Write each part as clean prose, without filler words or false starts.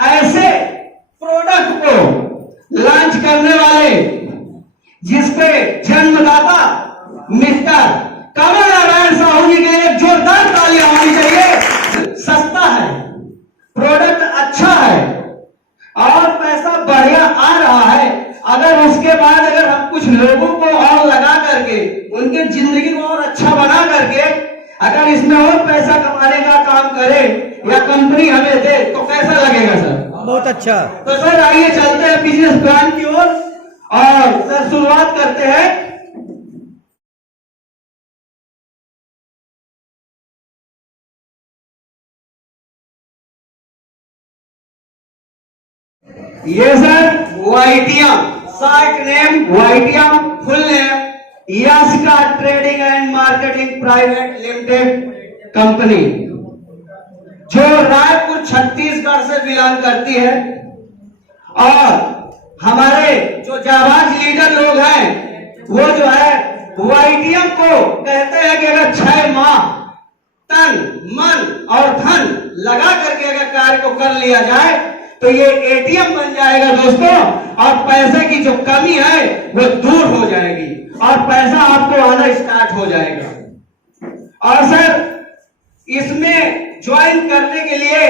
ऐसे प्रोडक्ट को लॉन्च करने वाले जिसके जन्मदाता मिस्टर कमल नारायण साहू जी के लिए जोरदार तालियां होनी चाहिए। सस्ता है, प्रोडक्ट अच्छा है और पैसा बढ़िया आ रहा है। अगर उसके बाद अगर हम कुछ लोगों को और लगा करके उनके जिंदगी को और अच्छा बना करके अगर इसमें और पैसा कमाने का काम करे या कंपनी हमें दे तो कैसा लगेगा सर? बहुत अच्छा। तो सर आइए चलते हैं बिजनेस प्लान की ओर और सर शुरुआत करते हैं। ये sir YTM, short name YTM, full name Yash का trading and marketing private limited company, जो रायपुर छत्तीसगढ़ से बिलोंग करती है। और हमारे जो जाबाज लीडर लोग हैं वो जो है वाईटीएम को कहते हैं कि अगर 6 माह तन मन और धन लगा करके अगर कार्य को कर लिया जाए तो ये एटीएम बन जाएगा दोस्तों, और पैसे की जो कमी है वो दूर हो जाएगी और पैसा आपको आना स्टार्ट हो जाएगा। और सर इसमें ज्वाइन करने के लिए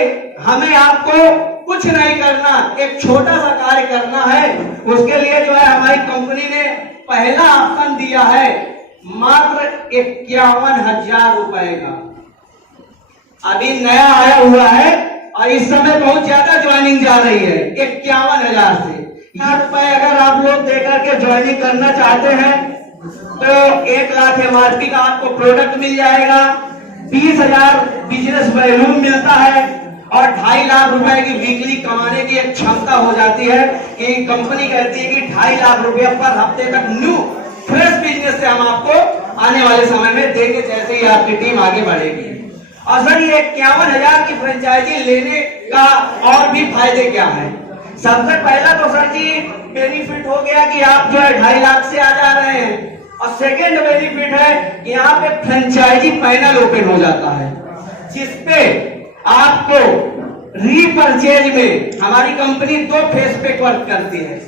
हमें आपको कुछ नहीं करना, एक छोटा सा कार्य करना है। उसके लिए जो है हमारी कंपनी ने पहला ऑप्शन दिया है मात्र 51,000 रुपए का। अभी नया आया हुआ है और इस समय बहुत ज्यादा ज्वाइनिंग जा रही है 51,000 से। ₹1,000 अगर आप लोग देकर के ज्वाइनिंग करना चाहते हैं तो 1 लाख एमआरपी का आपको प्रोडक्ट मिल जाएगा, 20,000 बिजनेस वैल्यूम मिलता है और 2.5 लाख रुपए की वीकली कमाने की एक क्षमता हो जाती है कि कंपनी कहती है कि 2.5 लाख रुपए पर हफ्ते तक न्यू फ्रेश बिजनेस से हम आपको आने वाले समय में देंगे जैसे ही आपकी टीम आगे बढ़ेगी। और सर ये 51,000 की फ्रेंचाइजी लेने का और भी फायदे क्या है? सबसे पहला तो सर जी बेनिफिट हो गया कि आप जो है 2.5 लाख से आ जा रहे हैं, और सेकेंड बेनिफिट है कि यहाँ पे फ्रेंचाइजी पैनल ओपन हो जाता है जिसपे आपको रीपरचेज में हमारी कंपनी 2 फेज पे वर्क करती है।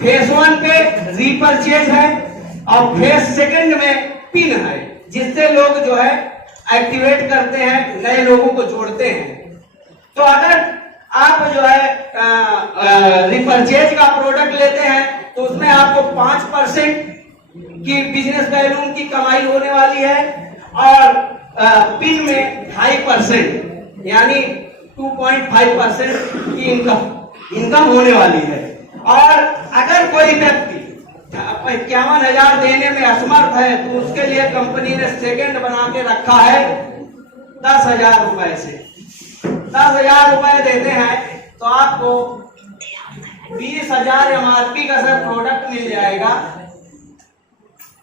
फेज 1 पे रीपरचेज है और फेज 2 में पिन है, जिससे लोग जो है एक्टिवेट करते हैं, नए लोगों को जोड़ते हैं। तो अगर आप जो है रिपरचेज का प्रोडक्ट लेते हैं तो उसमें आपको 5% की बिजनेस वैल्यूम की कमाई होने वाली है और पिन में 2.5% यानी 2.5% की इनकम होने वाली है। और अगर कोई व्यक्ति 51,000 देने में असमर्थ है तो उसके लिए कंपनी ने सेकंड बना के रखा है 10,000 रुपए से। 10,000 रुपए देते हैं तो आपको 20,000 एमआरपी का सर प्रोडक्ट मिल जाएगा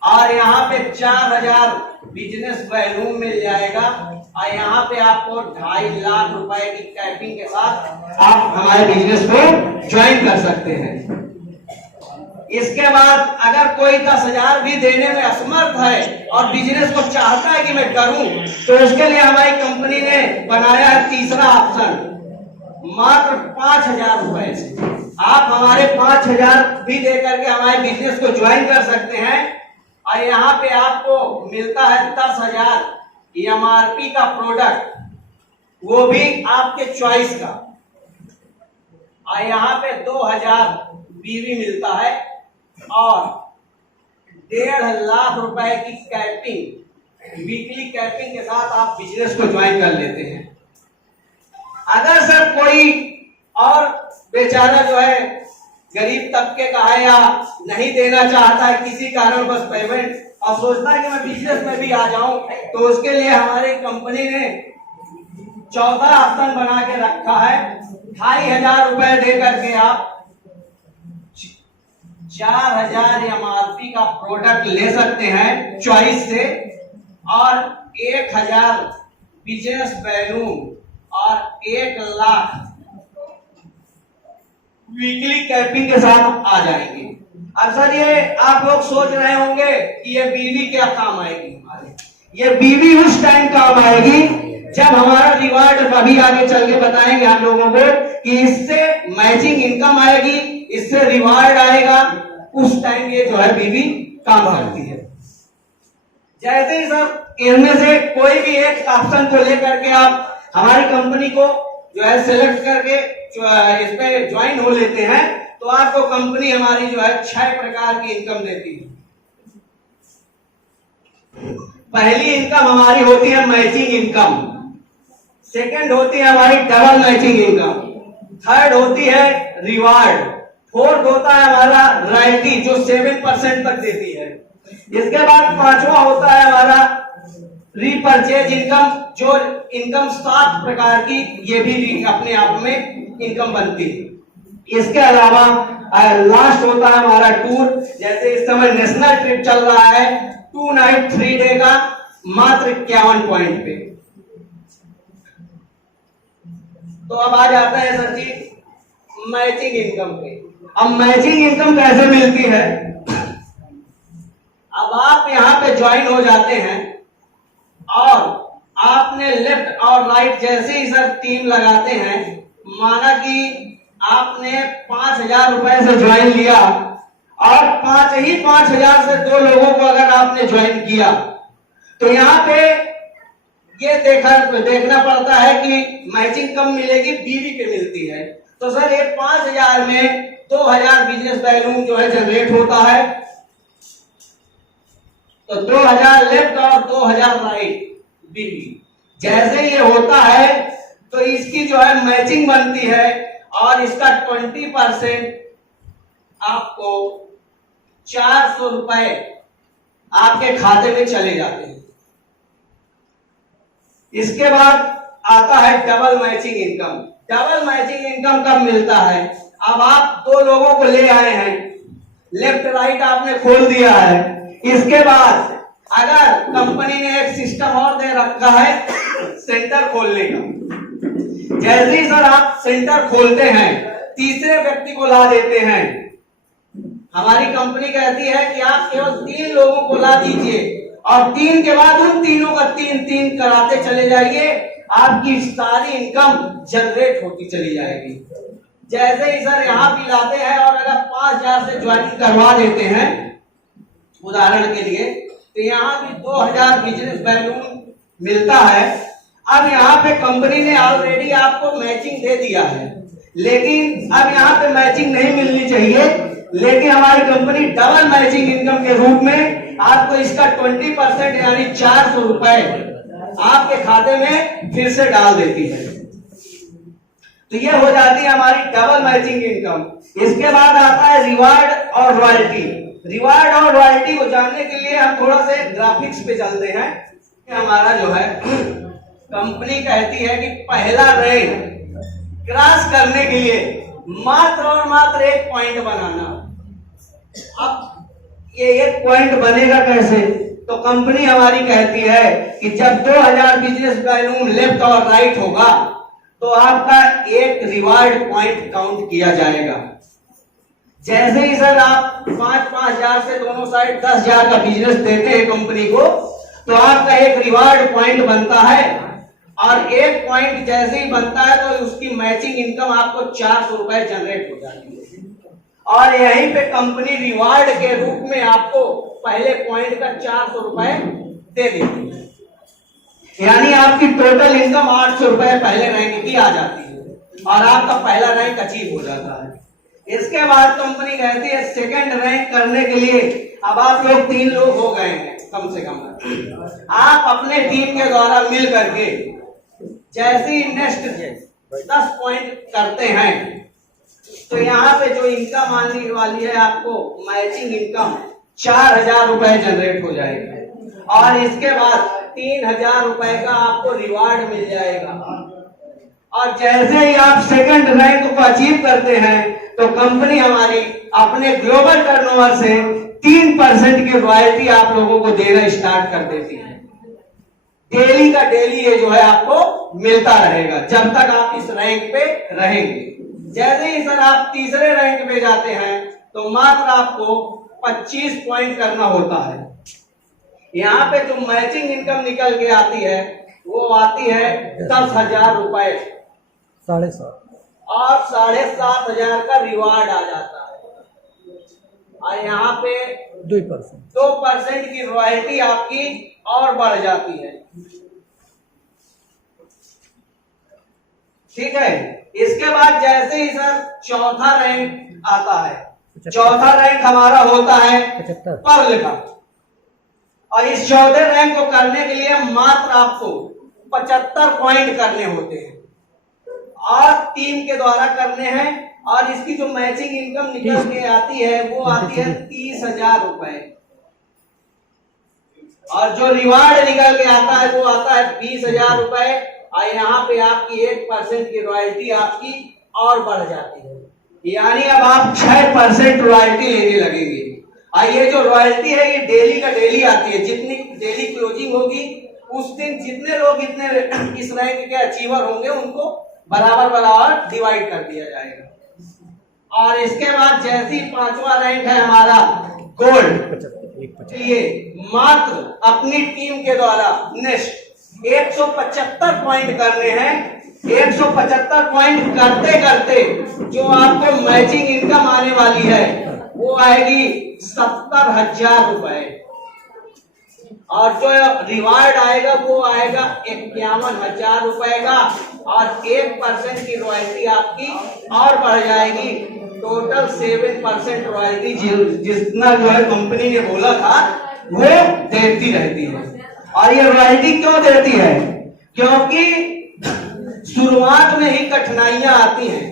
और यहाँ पे 4,000 बिजनेस वैल्यूम मिल जाएगा और यहाँ पे आपको 2.5 लाख रुपए की कैपिंग के साथ आप हमारे बिजनेस को ज्वाइन कर सकते हैं। इसके बाद अगर कोई 10,000 भी देने में असमर्थ है और बिजनेस को चाहता है कि मैं करूं तो उसके लिए हमारी कंपनी ने बनाया है तीसरा ऑप्शन, मात्र 5,000 रुपए से आप हमारे 5,000 भी दे करके हमारे बिजनेस को ज्वाइन कर सकते हैं। और यहाँ पे आपको मिलता है 10,000 एमआरपी का प्रोडक्ट, वो भी आपके चॉइस का। और यहाँ पे 2,000 बीवी मिलता है और 1.5 लाख रुपए की कैपिंग, वीकली कैपिंग के साथ आप बिजनेस को ज्वाइन कर लेते हैं। अगर सर कोई और बेचारा जो है गरीब तबके का है या नहीं देना चाहता है किसी कारण बस पेमेंट और सोचता है कि मैं बिजनेस में भी आ जाऊं, तो उसके लिए हमारी कंपनी ने 14 ऑप्शन बना के रखा है। 2,500 रुपए दे करके आप 4,000 एमआरपी का प्रोडक्ट ले सकते हैं चॉइस से और 1,000 बिजनेस वैल्यूम और 1 लाख वीकली कैपिंग के साथ आ जाएंगे। अब सर ये आप लोग सोच रहे होंगे कि ये बीवी क्या काम आएगी हमारे, ये बीवी उस टाइम काम आएगी जब हमारा रिवार्ड, अभी आगे चल के बताएंगे हम लोगों को कि इससे मैचिंग इनकम आएगी, इससे रिवार्ड आएगा, उस टाइम ये जो है बीवी काम करती है। जैसे ही सर इनमें से कोई भी एक ऑप्शन को लेकर के आप हमारी कंपनी को जो है सिलेक्ट करके इस पे ज्वाइन हो लेते हैं, तो आपको कंपनी हमारी जो है 6 प्रकार की इनकम देती है। पहली इनकम हमारी होती है मैचिंग इनकम, सेकंड होती है हमारी डबल मैचिंग इनकम, थर्ड होती है रिवार्ड, फोर्थ होता है हमारा रॉयल्टी जो 7% तक देती है। इसके बाद पांचवा होता है हमारा रीपरचेज इनकम, जो इनकम 7 प्रकार की ये भी अपने आप में इनकम बनती है। इसके अलावा लास्ट होता है हमारा टूर, जैसे इस समय नेशनल ट्रिप चल रहा है 2 नाइट 3 डे का मात्र 51 पॉइंट पे। तो अब आ जाता है सर जी मैचिंग इनकम पे। अब मैचिंग इनकम कैसे मिलती है? अब आप यहां पे ज्वाइन हो जाते हैं और आपने लेफ्ट और राइट जैसे ही सर टीम लगाते हैं, माना कि आपने 5,000 रुपए से ज्वाइन लिया और 5,000 से 2 लोगों को अगर आपने ज्वाइन किया, तो यहाँ पे ये देखना पड़ता है कि मैचिंग कम मिलेगी, बीवी पे मिलती है। तो सर ये 5,000 में 2,000 बिजनेस बैलून जो है जनरेट होता है, तो 2,000 लेफ्ट और 2,000 राइट बीवी। जैसे ये होता है तो इसकी जो है मैचिंग बनती है और इसका 20% आपको 400 रुपए आपके खाते में चले जाते हैं। इसके बाद आता है double matching income. Double matching income कब मिलता है? अब आप 2 लोगों को ले आए हैं, लेफ्ट राइट आपने खोल दिया है। इसके बाद अगर कंपनी ने एक सिस्टम और दे रखा है सेंटर खोलने का, जैसे ही सर आप सेंटर खोलते हैं, तीसरे व्यक्ति को ला देते हैं। हमारी कंपनी कहती है कि आप केवल 3 लोगों को ला दीजिए और 3 के बाद उन तीनों का 3-3 कराते चले जाइए, आपकी सारी इनकम जनरेट होती चली जाएगी। जैसे ही सर यहाँ भी लाते हैं और अगर 5,000 से ज्वाइन करवा देते हैं उदाहरण के लिए, तो यहाँ भी 2,000 बिजनेस बैलून मिलता है। अब यहाँ पे कंपनी ने ऑलरेडी आपको मैचिंग दे दिया है, लेकिन अब यहाँ पे मैचिंग नहीं मिलनी चाहिए, लेकिन हमारी कंपनी डबल मैचिंग इनकम के रूप में आपको इसका 20% यानी 400 रुपए आपके खाते में फिर से डाल देती है। तो ये हो जाती है हमारी डबल मैचिंग इनकम। इसके बाद आता है रिवार्ड और रॉयल्टी। रिवार्ड और रॉयल्टी को जानने के लिए हम थोड़ा से ग्राफिक्स पे चलते हैं। हमारा जो है कंपनी कहती है कि पहला रैंक क्रॉस करने के लिए मात्र और मात्र 1 पॉइंट बनाना। अब ये 1 पॉइंट बनेगा कैसे? तो कंपनी हमारी कहती है कि जब 2,000 बिजनेस बैलून लेफ्ट और राइट होगा तो आपका 1 रिवार्ड पॉइंट काउंट किया जाएगा। जैसे ही सर आप 5,000 से दोनों साइड 10,000 का बिजनेस देते हैं कंपनी को, तो आपका 1 रिवार्ड पॉइंट बनता है और 1 पॉइंट जैसे ही बनता है तो उसकी मैचिंग इनकम आपको 400 रुपए जनरेट हो जाती है। और यहीं पे कंपनी रिवार्ड के रूप में आपको पहले पॉइंट का 400 रुपए दे देती है, यानी आपकी टोटल इनकम 800 रुपए पहले रैंक की आ जाती है और आपका पहला रैंक अचीव हो जाता है। इसके बाद कंपनी कहती है सेकंड रैंक करने के लिए अब आप लोग 3 लोग हो गए हैं कम से कम, आप अपने टीम के द्वारा मिल करके जैसे ही नेक्स्ट 10 पॉइंट करते हैं तो यहाँ पे जो इनकम आने वाली है आपको मैचिंग इनकम 4,000 रुपए जनरेट हो जाएगा और इसके बाद 3,000 रुपए का आपको रिवार्ड मिल जाएगा। और जैसे ही आप सेकंड रैंक को अचीव करते हैं तो कंपनी हमारी अपने ग्लोबल टर्नओवर से 3% की रॉयल्टी आप लोगों को देना स्टार्ट कर देती है। डेली का डेली ये जो है आपको मिलता रहेगा जब तक आप इस रैंक पे रहेंगे। जैसे ही सर आप तीसरे रैंक पे जाते हैं तो मात्र आपको 25 पॉइंट करना होता है। यहाँ पे जो मैचिंग इनकम निकल के आती है वो आती है 10,000 रुपए, और 7,500 का रिवार्ड आ जाता है। और यहाँ पे 2% की रॉयल्टी आपकी और बढ़ जाती है। ठीक है, इसके बाद जैसे ही सर चौथा रैंक आता है, चौथा रैंक हमारा होता है पर्ल का। और इस चौथे रैंक को करने के लिए मात्र आपको 75 पॉइंट करने होते हैं और टीम के द्वारा करने हैं। और इसकी जो मैचिंग इनकम निकल के आती है वो आती है 30,000 रुपए। और जो रिवार्ड निकल के आता है वो आता है 20,000 रुपए। और यहाँ पे आपकी 1% की रॉयल्टी आपकी और बढ़ जाती है, यानी अब आप 6% रॉयल्टी लेने लगेंगे। और ये जो रॉयल्टी है ये डेली का डेली आती है। जितनी डेली क्लोजिंग होगी उस दिन जितने लोग इतने इस रैंक के अचीवर होंगे उनको बराबर बराबर डिवाइड कर दिया जाएगा। और इसके बाद जैसे ही पांचवा रैंक है हमारा गोल्ड, चलिए मात्र अपनी टीम के द्वारा नेक्स्ट 175 पॉइंट करने हैं। 175 पॉइंट करते करते जो आपको मैचिंग इनकम आने वाली है वो आएगी 70,000 रुपए। और जो रिवार्ड आएगा वो आएगा 51,000 रुपए का। और 1% की रॉयल्टी आपकी और बढ़ जाएगी। टोटल 7% रॉयल्टी जितना जो है कंपनी ने बोला था वो देती रहती है। और ये रॉयल्टी क्यों देती है? क्योंकि शुरुआत में ही कठिनाइयां आती हैं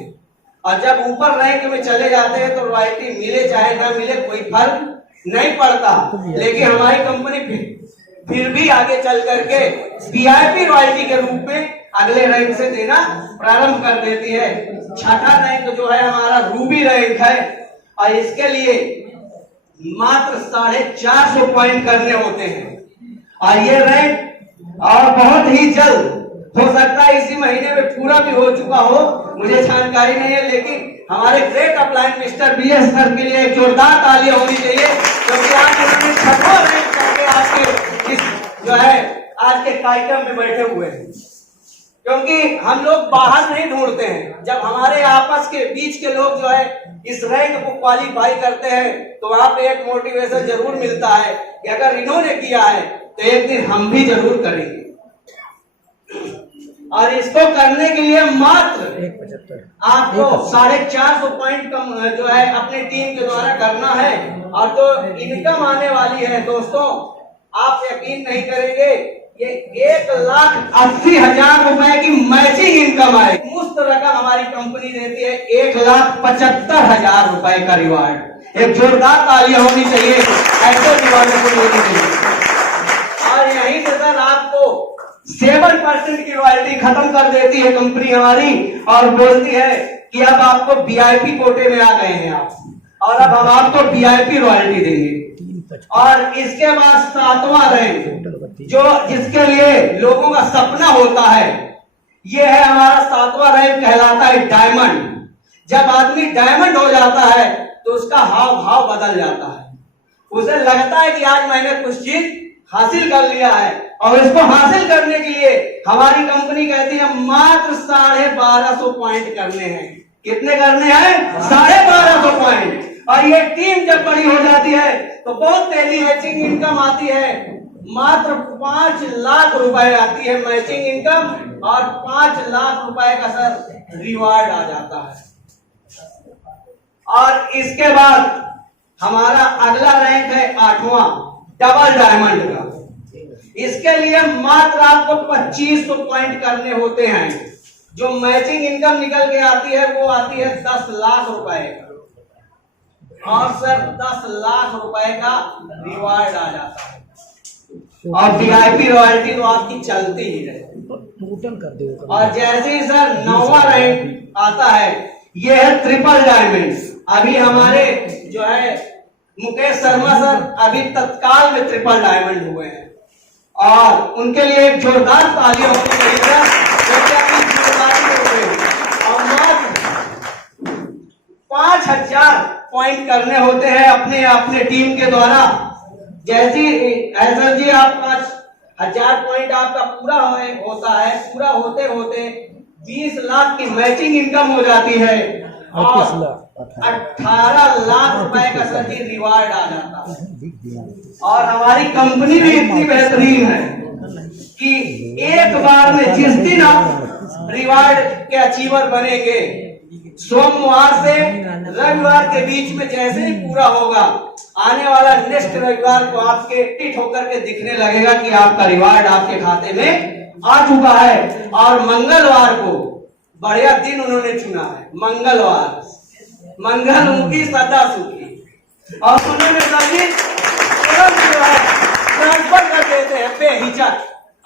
और जब ऊपर रैंक में चले जाते हैं तो रॉयल्टी मिले चाहे ना मिले कोई फर्क नहीं पड़ता। लेकिन हमारी कंपनी फिर भी आगे चल करके वीआईपी रॉयल्टी के रूप में अगले रैंक से देना प्रारंभ कर देती है। छठा रैंक जो है हमारा रूबी रैंक है और इसके लिए मात्र 450 पॉइंट करने होते हैं। और ये रैंक और बहुत ही जल्द हो सकता है इसी महीने में पूरा भी हो चुका हो, मुझे जानकारी नहीं है। लेकिन हमारे great upline Mister BS sir के लिए एक जोरदार तालियां होनी चाहिए क्योंकि आज उन्होंने छठवां रैंक करके आपके इस जो है आज के कार्यक्रम में बैठे हुए हैं। क्योंकि हम लोग बाहर नहीं ढूंढते हैं, जब हमारे आपस के बीच के लोग जो है इस रैंक को क्वालिफाई करते हैं तो वहां पे एक मोटिवेशन जरूर मिलता है कि अगर इन्होंने किया है तो एक दिन हम भी जरूर करेंगे। और इसको करने के लिए मात्र आपको 450 पॉइंट कम जो है अपनी टीम के द्वारा करना है। और जो इनकम आने वाली है दोस्तों, आप यकीन नहीं करेंगे, ये 1,80,000 रुपए की मैचिंग इनकम आए। मुफ्त रकम हमारी कंपनी देती है 1,75,000 रुपए का रिवार्ड। एक जोरदार तालियां होनी चाहिए ऐसे रिवार्ड को लेने के लिए। और यहीं से सर आपको 7% की रॉयल्टी खत्म कर देती है कंपनी हमारी और बोलती है कि अब आपको वीआईपी कोटे में आ गए हैं आप, और अब हम आपको वीआईपी रॉयल्टी देंगे। और इसके बाद 7वां रैंक जो जिसके लिए लोगों का सपना होता है, ये है हमारा 7वां रैंक, कहलाता है डायमंड। जब आदमी डायमंड हो जाता है तो उसका हाव भाव बदल जाता है। उसे लगता है कि आज मैंने कुछ चीज हासिल कर लिया है। और इसको हासिल करने के लिए हमारी कंपनी कहती है मात्र 1250 पॉइंट करने हैं। कितने करने हैं? 1250 पॉइंट। और ये टीम जब बड़ी हो जाती है तो बहुत तेजी मैचिंग इनकम आती है। मात्र 5 लाख रुपए आती है मैचिंग इनकम और 5 लाख रुपए का सर रिवार्ड आ जाता है। और इसके बाद हमारा अगला रैंक है 8वां, डबल डायमंड का। इसके लिए मात्र आपको 2500 पॉइंट करने होते हैं। जो मैचिंग इनकम निकल के आती है वो आती है 10 लाख रुपए का। और सर 10 लाख रुपए का रिवार्ड आ जाता है। और वीआईपी रॉयल्टी तो आपकी चलती ही रहती है। टोटल कर दो। और जैसे ही सर 9वां रैंक आता है, ये है ट्रिपल डायमंड। अभी हमारे जो है मुकेश शर्मा सर अभी तत्काल में ट्रिपल डायमंड हुए हैं और उनके लिए एक जोरदार तालियां होनी चाहिए और मात्र 5,000 पॉइंट करने होते हैं अपने टीम के द्वारा। जैसी सर जी आप 5,000 पॉइंट आपका पूरा होता है, पूरा होते होते 20 लाख की मैचिंग इनकम हो जाती है और 18 लाख रुपए का सर जी रिवार्ड आ जाता है। और हमारी कंपनी भी इतनी बेहतरीन है कि एक बार में जिस दिन आप रिवार्ड के अचीवर बनेंगे, सोमवार से रविवार के बीच में जैसे ही पूरा होगा, आने वाला नेक्स्ट रविवार को आपके टिट होकर के दिखने लगेगा कि आपका रिवार्ड आपके खाते में आ चुका है। और मंगलवार को बढ़िया दिन उन्होंने चुना है, मंगलवार, मंगलमुखी सदा सुखी, और उन्होंने ट्रांसफर कर देते हैं बेहिचक।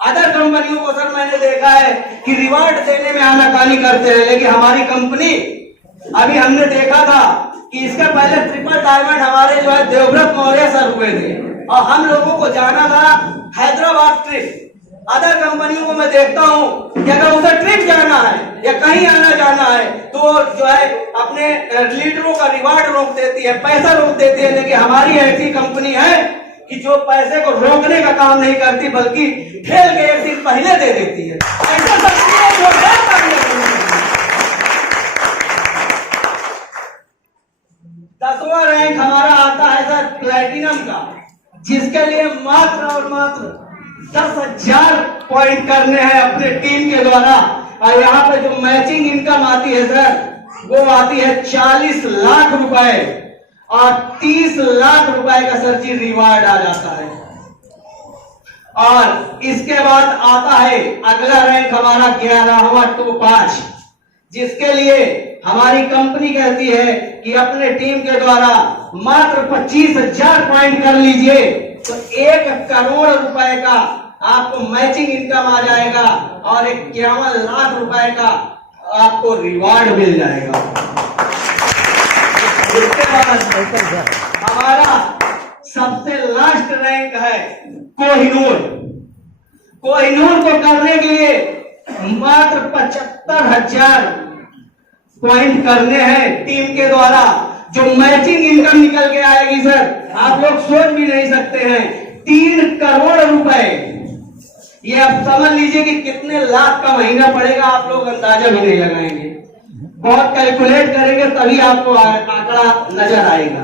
अदर कंपनियों को सर मैंने देखा है कि रिवार्ड देने में आनाकानी करते हैं, लेकिन हमारी कंपनी, अभी हमने देखा था कि इसके पहले ट्रिपल डायमंड हमारे जो है देवव्रत मौर्य सर हुए थे और हम लोगों को जाना था हैदराबाद ट्रिप। अदर कंपनियों को मैं देखता हूं कि अगर उसे ट्रिप जाना है या कहीं आना जाना है तो जो है अपने लीडरों का रिवार्ड रोक देती है, पैसा रोक देती है, लेकिन हमारी ऐसी कंपनी है कि जो पैसे को रोकने का काम नहीं करती बल्कि ठेल के एक दिन पहले दे देती है। ऐसा सबकी है जो दसवां रैंक हमारा आता है सर प्लैटिनम का, जिसके लिए मात्र और मात्र 10,000 पॉइंट करने हैं अपने टीम के द्वारा। और यहाँ पे जो मैचिंग इनकम आती है सर वो आती है 40 लाख रुपए और 30 लाख रुपए का सर जी रिवार्ड आ जाता है। और इसके बाद आता है अगला रैंक हमारा 11वां टॉप 5, जिसके लिए हमारी कंपनी कहती है कि अपने टीम के द्वारा मात्र 25,000 पॉइंट कर लीजिए तो 1 करोड़ रुपए का आपको मैचिंग इनकम आ जाएगा और 51 लाख रुपए का आपको रिवार्ड मिल जाएगा। इसके बाद हमारा सबसे लास्ट रैंक है कोहिनूर। कोहिनूर को करने के लिए मात्र 75,000 पॉइंट करने हैं टीम के द्वारा, जो मैचिंग इनकम निकल के आएगी सर आप लोग सोच भी नहीं सकते हैं, 3 करोड़ रुपए। ये आप समझ लीजिए कि कितने लाख का महीना पड़ेगा, आप लोग अंदाजा भी नहीं लगाएंगे, बहुत कैलकुलेट करेंगे तभी आपको आंकड़ा नजर आएगा।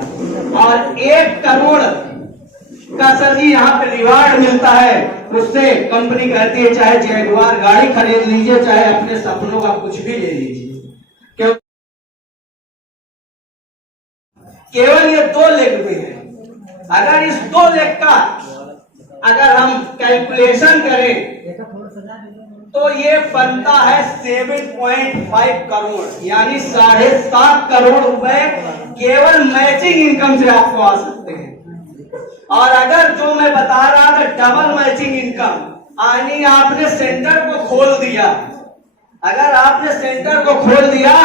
और 1 करोड़ का सर जी यहाँ पे रिवार्ड मिलता है, उससे कंपनी कहती है चाहे जैगुआर गाड़ी खरीद लीजिए, चाहे अपने सपनों का कुछ भी ले लीजिए। केवल ये 2 लेग में है। अगर इस 2 लेग का अगर हम कैलकुलेशन करें तो ये बनता है 7.5 करोड़, यानी 7.5 करोड़ रुपए केवल मैचिंग इनकम से आपको आ सकते हैं। और अगर जो मैं बता रहा था डबल मैचिंग इनकम, यानी आपने सेंटर को खोल दिया, अगर आपने सेंटर को खोल दिया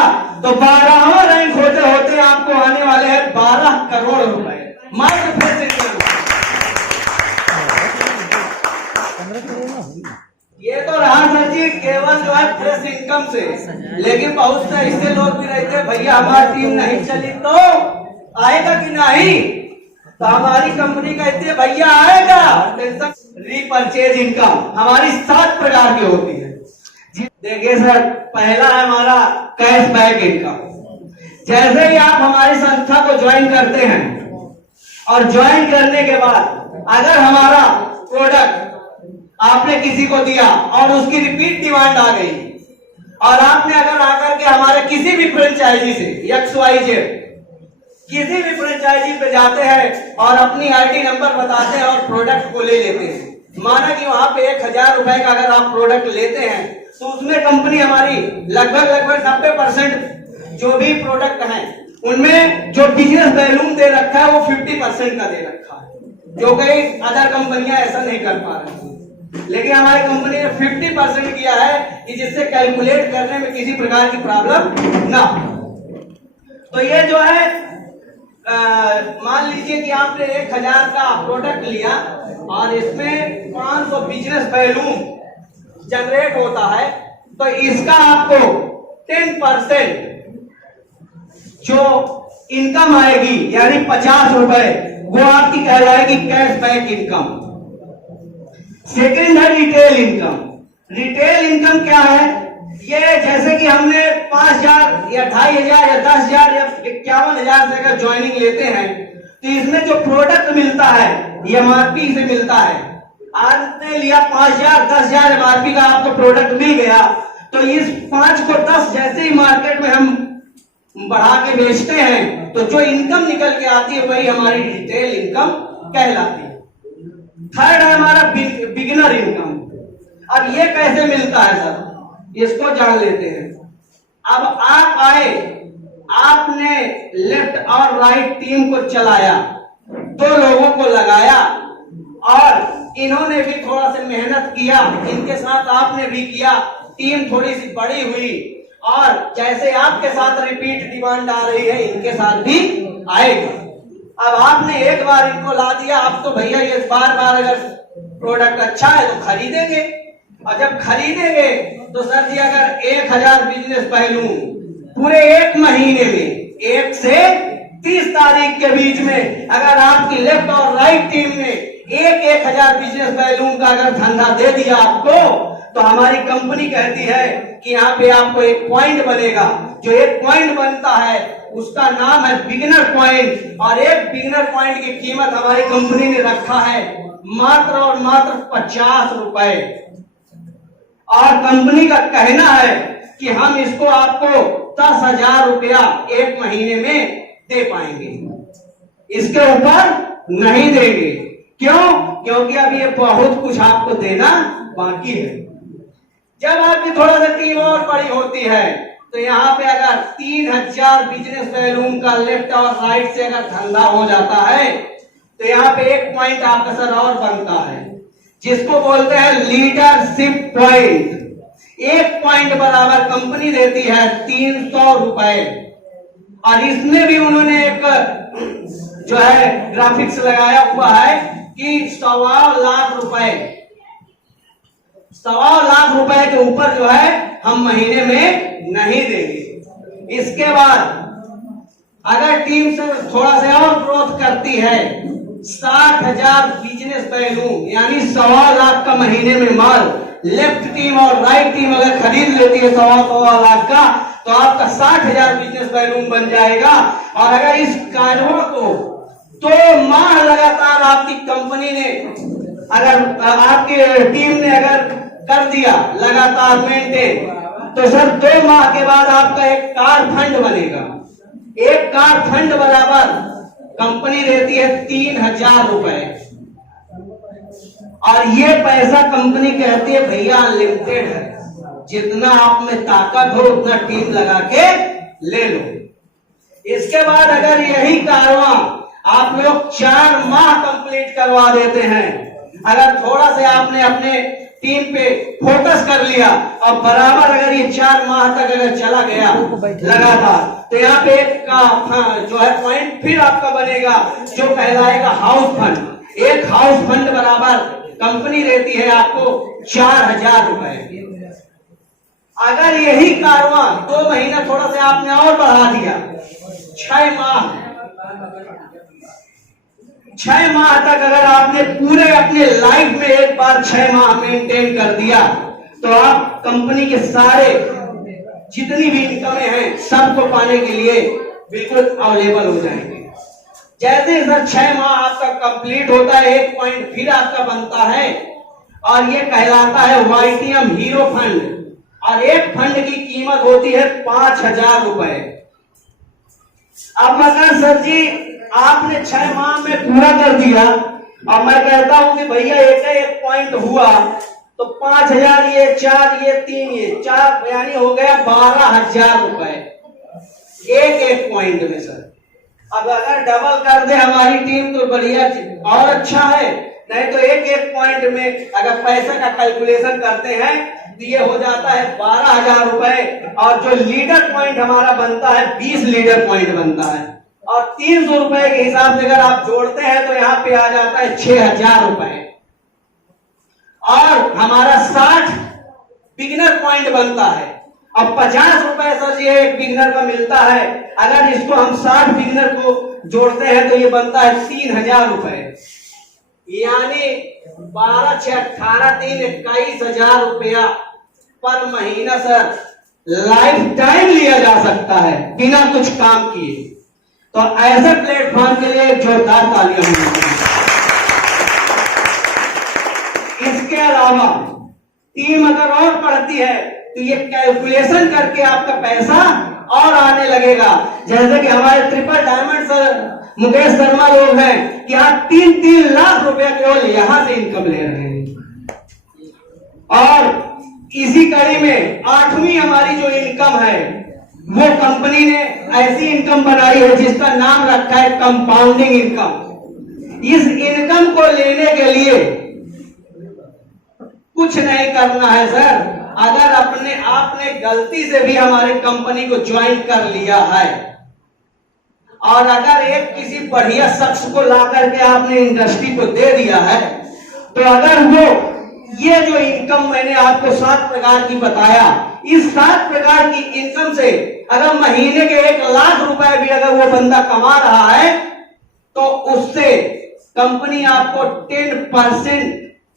तो 12वां रैंक होते होते आपको आने वाले हैं 12 करोड़ रुपए मात्र फ्रेश इनकम। ये तो रहा सर जी केवल जो है फ्रेश इनकम से, लेकिन बहुत से ऐसे लोग भी रहते हैं भैया हमारी टीम नहीं चली तो आएगा कि नहीं, तो हमारी कंपनी कहती है भैया आएगा। रीपरचेज इनकम हमारी 7 प्रकार की होती है। देखिए सर, पहला है हमारा कैशबैक इनकम। जैसे ही आप हमारी संस्था को ज्वाइन करते हैं और ज्वाइन करने के बाद अगर हमारा प्रोडक्ट आपने किसी को दिया और उसकी रिपीट डिमांड आ गई और आपने अगर आकर के हमारे किसी भी फ्रेंचाइजी से XYZ किसी भी फ्रेंचाइजी पे जाते हैं और अपनी आईडी नंबर बताते हैं और प्रोडक्ट को ले लेते हैं, माना कि वहां पे 1,000 रुपए का अगर आप प्रोडक्ट लेते हैं तो उसमें कंपनी हमारी लगभग 90% जो भी प्रोडक्ट हैं उनमें जो बिजनेस वैल्यूम दे रखा है वो 50% का दे रखा है, जो कई अदर कंपनियां ऐसा नहीं कर पा रही। लेकिन हमारी कंपनी ने 50% किया है कि जिससे कैलकुलेट करने में किसी प्रकार की प्रॉब्लम ना हो। तो ये जो है मान लीजिए कि आपने 1,000 का प्रोडक्ट लिया और इसमें 500 बिजनेस वैल्यूम जनरेट होता है, तो इसका आपको 10% जो इनकम आएगी यानी 50 रुपए वो आपकी कहलाएगी कैशबैक इनकम। सेकेंड है रिटेल इनकम। रिटेल इनकम क्या है ये जैसे कि हमने 5,000 या 2,500 या 10,000 या 51,000 से अगर ज्वाइनिंग लेते हैं तो इसमें जो प्रोडक्ट मिलता है ये MRP से मिलता है। आपने लिया 5,000 10,000 MRP का आपको प्रोडक्ट मिल गया, तो इस 5 को 10 जैसे ही मार्केट में हम बढ़ा के बेचते हैं तो जो इनकम निकल के आती है वही हमारी रिटेल इनकम कहलाती है। थर्ड है हमारा बिगिनर इनकम। अब ये कैसे मिलता है सर, इसको जान लेते हैं। अब आप आए, आपने लेफ्ट और राइट टीम को चलाया, 2 लोगों को लगाया और इन्होंने भी थोड़ा सा मेहनत किया, इनके साथ आपने भी किया, टीम थोड़ी सी बड़ी हुई और जैसे आपके साथ रिपीट डिमांड आ रही है इनके साथ भी आएगी। अब आपने एक बार इनको ला दिया, आप तो भैया ये बार बार अगर प्रोडक्ट अच्छा है तो खरीदेंगे, और जब खरीदेंगे तो सर जी अगर 1,000 बिजनेस पहलू पूरे 1 महीने में 1 से 30 तारीख के बीच में अगर आपकी लेफ्ट और राइट टीम ने 1,000 बिजनेस पहलू का अगर धंधा दे दिया आपको, तो हमारी कंपनी कहती है कि यहाँ पे आपको एक पॉइंट बनेगा। जो एक पॉइंट बनता है उसका नाम है बिगिनर पॉइंट, और एक बिगिनर पॉइंट की कीमत हमारी कंपनी ने रखा है मात्र और मात्र 50 रुपए। और कंपनी का कहना है कि हम इसको आपको 10,000 रुपया 1 महीने में दे पाएंगे, इसके ऊपर नहीं देंगे। क्यों? क्योंकि अब ये बहुत कुछ आपको देना बाकी है। जब आपकी थोड़ा सा टीम और बड़ी होती है तो यहाँ पे अगर 3,000 बिजनेस वैल्यूम का लेफ्ट और राइट से अगर धंधा हो जाता है तो यहाँ पे एक पॉइंट आपका सर और बनता है, जिसको बोलते हैं लीडरशिप पॉइंट। 1 पॉइंट बराबर कंपनी देती है 300 रुपए। और इसमें भी उन्होंने एक जो है ग्राफिक्स लगाया हुआ है कि 1.25 लाख रुपए, 1.25 लाख रुपए के ऊपर जो है हम महीने में नहीं देंगे। इसके बाद अगर टीम से थोड़ा सा और ग्रोथ करती है, 60,000 बिजनेस वैल्यू यानी 1.25 लाख का महीने में माल लेफ्ट टीम और राइट टीम अगर खरीद लेती है 1.25 लाख का, तो आपका 60,000 बिजनेस वैल्यूम बन जाएगा। और अगर इस कार्यों को 2 माह लगातार आपकी कंपनी ने अगर आपकी टीम ने अगर कर दिया लगातार मेंटेन, तो सर 2 माह के बाद आपका एक कार फंड बनेगा। एक कार फंड बराबर कंपनी देती है 3,000 रुपए, और ये पैसा कंपनी कहती है भैया अनलिमिटेड है, जितना आप में ताकत हो उतना टीम लगा के ले लो। इसके बाद अगर यही कारवां आप लोग 4 माह कंप्लीट करवा देते हैं, अगर थोड़ा से आपने अपने टीम पे फोकस कर लिया और बराबर अगर ये 4 माह तक अगर चला गया लगातार, तो यहाँ पे एक का जो है पॉइंट फिर आपका बनेगा जो कहलाएगा हाउस फंड। एक हाउस फंड बराबर कंपनी देती है आपको 4,000 रुपए। अगर यही कारवां 2 महीना थोड़ा सा आपने और बढ़ा दिया, 6 माह तक अगर आपने पूरे अपने लाइफ में एक बार 6 माह मेंटेन कर दिया, तो आप कंपनी के सारे जितनी भी इनकमें हैं सबको पाने के लिए बिल्कुल अवेलेबल हो जाएंगे। जैसे सर 6 माह आपका कंप्लीट होता है, एक पॉइंट फिर आपका बनता है और ये कहलाता है YTM हीरो फंड, और एक फंड की कीमत होती है 5,000 रुपए। अब अगर सर जी आपने 6 माह में पूरा कर दिया और मैं कहता हूं कि भैया एक पॉइंट हुआ तो 5,000 ये 4 ये 3 ये 4 यानी हो गया 12,000 रुपए एक पॉइंट में सर। अब अगर डबल कर दे हमारी टीम तो बढ़िया और अच्छा है, नहीं तो एक पॉइंट में अगर पैसे का कैलकुलेशन करते हैं तो ये हो जाता है 12,000 रुपए, और जो लीडर पॉइंट हमारा बनता है 20 लीडर पॉइंट बनता है, और 300 रुपए के हिसाब से अगर आप जोड़ते हैं तो यहाँ पे आ जाता है 6,000 रुपए, और हमारा 60 बिगिनर पॉइंट बनता है। अब 50 रुपए सर ये एक बिगिनर का मिलता है, अगर इसको हम 60 बिगिनर को जोड़ते हैं तो ये बनता है 3,000 रुपए, यानी 12 6 18 3 21,000 रुपया पर महीना सर लाइफ टाइम लिया जा सकता है बिना कुछ काम किए। तो ऐसे प्लेटफॉर्म के लिए एक जोरदार तालियां होनी चाहिए। इसके अलावा टीम अगर और बढ़ती है तो ये कैलकुलेशन करके आपका पैसा और आने लगेगा। जैसे कि हमारे triple diamond sir Mukesh Sharma लोग हैं कि आप 3-3 लाख रुपया केवल यहां से इनकम ले रहे हैं। और इसी कड़ी में 8वीं हमारी जो इनकम है वो कंपनी ने ऐसी इनकम बनाई है जिसका नाम रखा है कंपाउंडिंग इनकम। इस इनकम को लेने के लिए कुछ नहीं करना है सर। अगर आपने गलती से भी हमारी कंपनी को ज्वाइन कर लिया है और अगर एक किसी बढ़िया शख्स को ला करके आपने इंडस्ट्री को दे दिया है, तो अगर वो ये जो इनकम मैंने आपको 7 प्रकार की बताया, इस 7 प्रकार की इनकम से अगर महीने के 1 लाख रुपए भी अगर वो बंदा कमा रहा है तो उससे कंपनी आपको 10%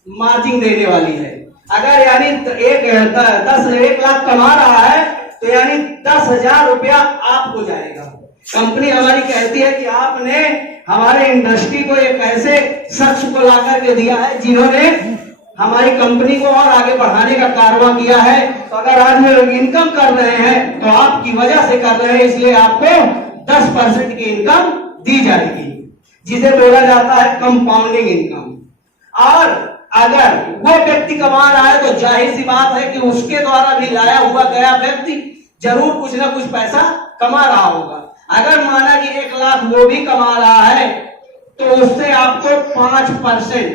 मार्जिन देने वाली है। अगर यानी 1 लाख कमा रहा है तो यानी 10,000 रुपया आपको जाएगा। कंपनी हमारी कहती है कि आपने हमारे इंडस्ट्री को एक ऐसे शख्स को ला करके दिया है जिन्होंने हमारी कंपनी को और आगे बढ़ाने का कारवा किया है। तो अगर आज वो इनकम कर रहे हैं तो आपकी वजह से कर रहे हैं, इसलिए आपको 10% की इनकम दी जाएगी, जिसे बोला जाता है कंपाउंडिंग इनकम। और अगर वो व्यक्ति कमा रहा है तो जाहिर सी बात है कि उसके द्वारा भी लाया हुआ गया व्यक्ति जरूर कुछ ना कुछ पैसा कमा रहा होगा। अगर माना कि 1 लाख वो भी कमा रहा है तो उससे आपको 5%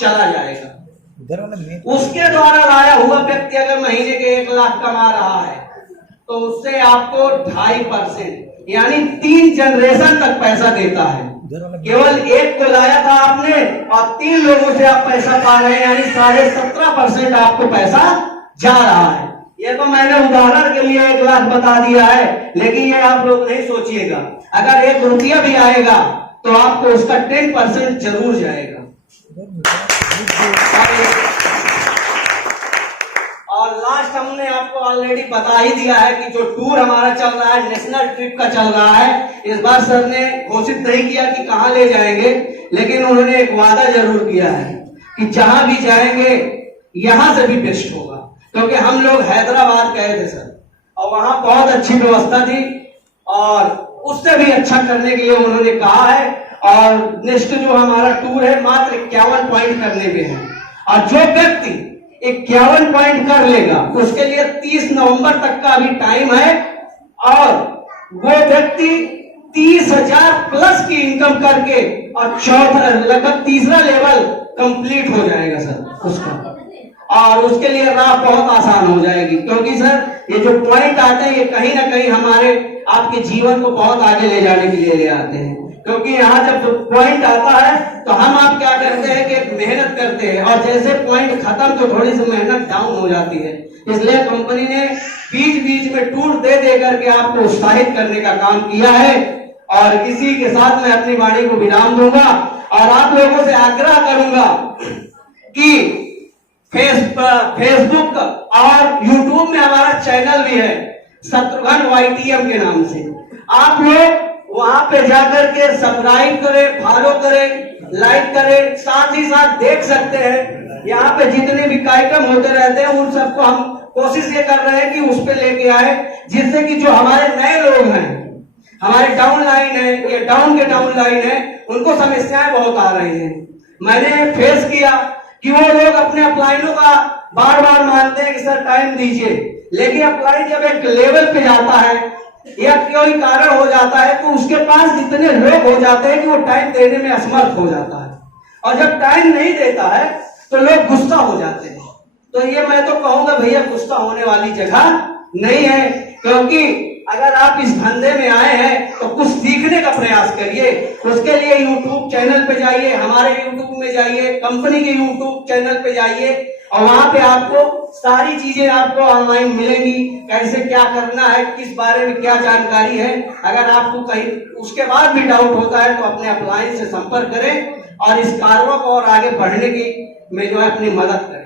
चला जाएगा। उसके द्वारा लाया हुआ व्यक्ति अगर महीने के 1 लाख कमा रहा है तो उससे आपको 2.5% यानी 3 जनरेशन तक पैसा देता है। केवल एक को लाया था आपने और 3 लोगों से आप पैसा पा रहे हैं, यानी 17.5% आपको पैसा जा रहा है। ये तो मैंने उदाहरण के लिए 1 लाख बता दिया है, लेकिन ये आप लोग नहीं सोचिएगा, अगर 1 रुपया भी आएगा तो आपको उसका 10% जरूर जाएगा। और लास्ट हमने आपको ऑलरेडी बता ही दिया है कि जो टूर हमारा चल रहा है नेशनल ट्रिप का चल रहा है। इस बार सर ने घोषित नहीं किया कि कहां ले जाएंगे, लेकिन उन्होंने एक वादा जरूर किया है कि जहां भी जाएंगे यहां से भी बेस्ट होगा। क्योंकि हम लोग हैदराबाद गए थे सर और वहां बहुत अच्छी व्यवस्था थी और उससे भी अच्छा करने के लिए उन्होंने कहा है। और नेक्स्ट जो हमारा टूर है मात्र 51 पॉइंट करने में है और जो व्यक्ति 51 पॉइंट कर लेगा उसके लिए 30 नवंबर तक का अभी टाइम है और वो व्यक्ति 30,000 प्लस की इनकम करके और लगभग 3रा लेवल कंप्लीट हो जाएगा सर उसका। और उसके लिए राह बहुत आसान हो जाएगी, क्योंकि सर ये जो पॉइंट आते हैं ये कहीं ना कहीं हमारे आपके जीवन को बहुत आगे ले जाने के लिए ले आते हैं। क्योंकि यहाँ जब पॉइंट आता है तो हम आप क्या करते हैं कि मेहनत करते हैं और जैसे पॉइंट खत्म तो थोड़ी सी मेहनत डाउन हो जाती है। इसलिए कंपनी ने बीच बीच में टूर दे दे करके आपको उत्साहित करने का काम किया है। और इसी के साथ मैं अपनी वाणी को विराम दूंगा और आप लोगों से आग्रह करूंगा कि फेसबुक और यूट्यूब में हमारा चैनल भी है शत्रुघ्न YTM के नाम से। आप लोग वहां पे जाकर के सब्सक्राइब करें, फॉलो करें, लाइक करें, साथ ही साथ देख सकते हैं यहाँ पे जितने भी कार्यक्रम होते रहते हैं उन सबको हम कोशिश ये कर रहे हैं कि उस पे लेके आए, जिससे कि जो हमारे नए लोग हैं, हमारे डाउन लाइन है, ये डाउन के डाउन लाइन है, उनको समस्याएं बहुत आ रही हैं। मैंने फेस किया कि वो लोग अपने अपलाइनों का बार बार मानते हैं कि सर टाइम दीजिए, लेकिन अपलाइन जब एक लेवल पे जाता है या कोई कारण हो जाता है तो उसके पास इतने लोग हो जाते हैं कि वो टाइम देने में असमर्थ हो जाता है और जब टाइम नहीं देता है तो लोग गुस्सा हो जाते हैं। तो ये मैं तो कहूंगा भैया गुस्सा होने वाली जगह नहीं है, क्योंकि अगर आप इस धंधे में आए हैं तो कुछ सीखने का प्रयास करिए। उसके लिए YouTube चैनल पे जाइए, हमारे YouTube में जाइए, कंपनी के YouTube चैनल पे जाइए और वहां पे आपको सारी चीजें आपको ऑनलाइन मिलेंगी, कैसे क्या करना है, किस बारे में क्या जानकारी है। अगर आपको कहीं उसके बाद भी डाउट होता है तो अपने अपलाइन से संपर्क करें और इस कार्यों को और आगे बढ़ने की में जो है अपनी मदद करें।